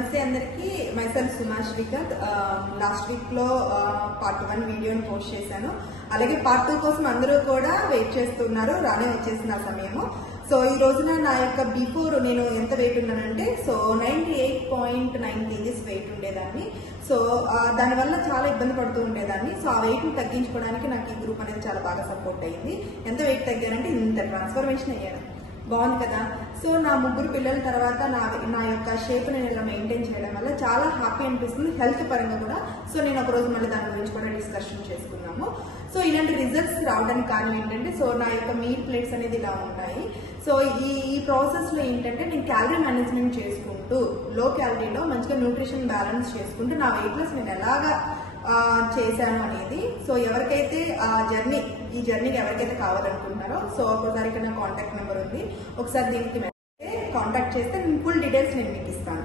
నమస్తే అందరికి. మైసెల్ఫ్ సుమా Srikanth. Last week లో పార్ట్ 1 వీడియోని పోస్ట్ చేశాను. అలాగే పార్ట్ 2 కోసం అందరూ కూడా వెయిట్ చేస్తున్నారు. రానే వచ్చేసిన సమయము. సో ఈ రోజున నా యొక్క బిఫోర్ నేను ఎంత వెయిట్ ఉన్నానంటే 98.9 kgs వెయిట్ ఉండేదాన్ని. సో దానివల్ల చాలా ఇబ్బంది పడుతూ ఉండేదాన్ని. సో ఆ వెయిట్ ని తగ్గించుకోవడానికి నాకు ఈ గ్రూప్ అనేది చాలా బాగా సపోర్ట్ అయ్యింది. ఎంత వెయిట్ తగ్గానంటే ఇంత ట్రాన్స్ఫర్మేషన్ అయ్యాను. బాగుంది కదా. సో నా 3 పిల్లల తర్వాత నా యొక్క షేప్ నేను ఇలా మెయింటైన్ చేయడం వల్ల చాలా హ్యాపీ అనిపిస్తుంది, హెల్త్ పరంగా కూడా. సో నేను ఒక రోజు మళ్ళీ దాని గురించి కూడా డిస్కషన్ చేసుకున్నాము. సో ఇలాంటి రిజల్ట్స్ రావడానికి కారణం ఏంటంటే, సో నా యొక్క మీల్ ప్లేట్స్ అనేది ఇలా ఉంటాయి. సో ఈ ప్రాసెస్ లో ఏంటంటే నేను క్యాలరీ మేనేజ్మెంట్ చేసుకుంటూ లో క్యాలరీలో మంచిగా న్యూట్రిషన్ బ్యాలెన్స్ చేసుకుంటూ నా వెయిట్ లాస్ నేను ఎలాగా చేశాను అనేది. సో ఎవరికైతే ఈ జర్నీకి ఎవరికైతే కావాలనుకుంటున్నారో సో ఒకసారి ఇక్కడ నా కాంటాక్ట్ నెంబర్ ఉంది, ఒకసారి దీనికి కాంటాక్ట్ చేస్తే ఫుల్ డీటెయిల్స్ నేను మీకు ఇస్తాను.